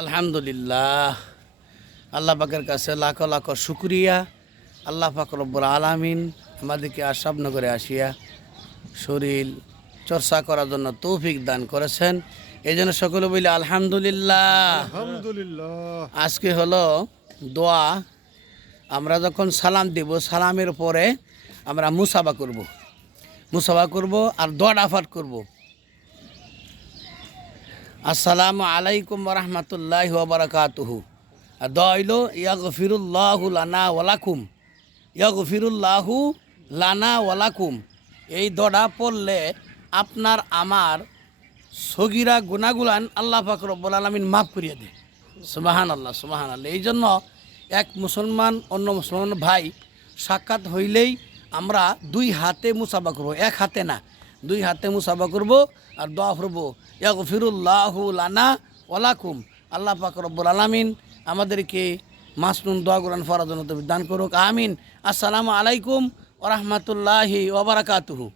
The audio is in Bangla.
আলহামদুলিল্লাহ, আল্লাহ পাকের কাছে লাখো লাখো শুকরিয়া। আল্লাহ পাক রব্বুল আলামিন আমাদেরকে আশরাফনগরে আসিয়া শরীর চর্চা করার জন্য তৌফিক দান করেছেন। এই জন্য সকলে বলি আলহামদুলিল্লাহ। আলহামদুলিল্লাহ। আজকে হলো দোয়া। আমরা যখন সালাম দিব, সালামের পরে আমরা মুসাফা করব আর দোয়া পাঠ করব। আসসালামু আলাইকুম ওয়া রাহমাতুল্লাহি ওয়া বারাকাতুহু। আর দোয়া হইল ইয়াগফিরুল্লাহু লানা ওয়া লাকুম, ইয়াগফিরুল্লাহু লানা ওয়া লাকুম। এই দোয়াটা পড়লে আপনার আমার সগীরা গুনাহগুলান আল্লাহ পাক রব্বুল আলামিন মাফ করিয়ে দেয়। সুবহানাল্লাহ, সুবহানাল্লাহ। এই জন্য এক মুসলমান অন্য মুসলমান ভাই সাক্ষাৎ হইলেই আমরা দুই হাতে মুসাফা করব, এক হাতে না, দুই হাতে মুসাফা করব আর দোয়া করব ইয়াগফিরুল্লাহু লানা ওয়া লাকুম। আল্লাহ পাক রব্বুল আলামিন আমাদেরকে মাসনুন দোয়া কোরআন পড়ার জন্য তৌফিক দান করুক, আমিন। আসসালামু আলাইকুম ওয়া রাহমাতুল্লাহি ওয়া বারাকাতুহু।